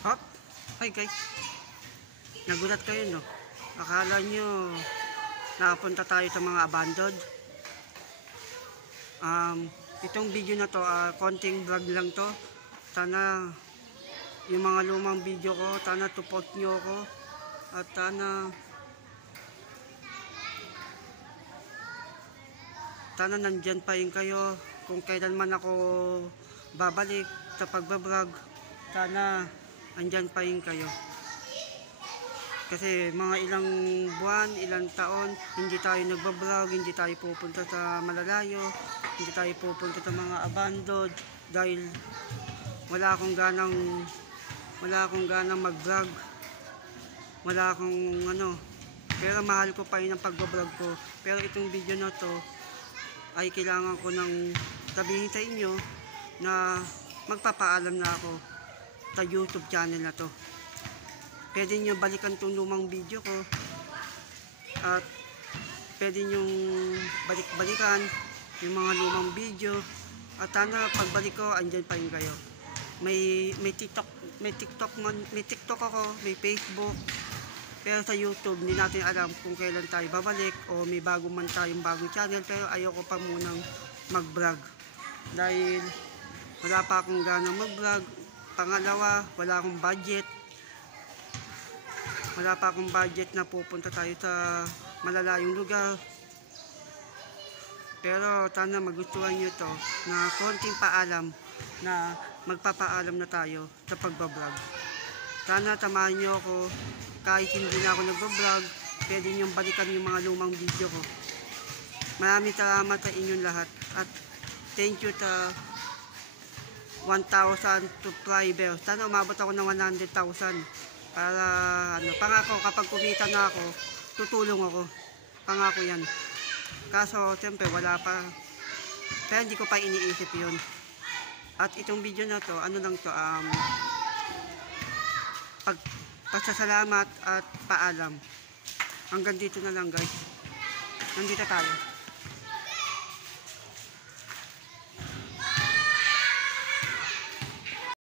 Hop! Hi guys! Nagulat kayo no? Akala nyo nakapunta tayo sa mga abandoned. Itong video na to, konting vlog lang to. Sana yung mga lumang video ko, sana support nyo ako. At sana nandyan pa rin kayo kung kailan man ako babalik sa pagbablog. Sana andyan pa rin kayo. Kasi mga ilang buwan, ilang taon, hindi tayo nagbablog, hindi tayo pupunta sa malalayo, hindi tayo pupunta sa mga abandoned dahil wala akong ganang mag-vlog. Wala akong pero mahal ko pa rin ang pagbablog ko. Pero itong video na to ay kailangan ko nang sabihin sa inyo na magpapaalam na ako sa YouTube channel na to. Pwede nyo balikan itong lumang video ko at pwede nyo balik-balikan yung mga lumang video at sana pagbalik ko andyan pa rin kayo. May TikTok ako, may Facebook, pero sa YouTube hindi natin alam kung kailan tayo babalik o may bago man tayong bagong channel, pero ayoko pa munang mag-vlog dahil wala pa akong ganang mag-vlog. Pangalawa, wala akong budget. Wala pa akong budget na pupunta tayo sa malalayong lugar. Pero sana magustuhan nyo to na konting paalam na magpapaalam na tayo sa pagbablog. Sana samahan nyo ako kahit hindi na ako nagbablog. Pwede nyo balikan yung mga lumang video ko. Maraming salamat sa inyong lahat at thank you sa 1,000 subscribers. Sana umabot ako ng 100,000 para pangako kapag kumita na ako, tutulong ako. Pangako yan. Kaso siyempre wala pa. Kaya hindi ko pa iniisip yun. At itong video na to, lang to, pasasalamat at paalam. Hanggang dito na lang guys. Nandito tayo.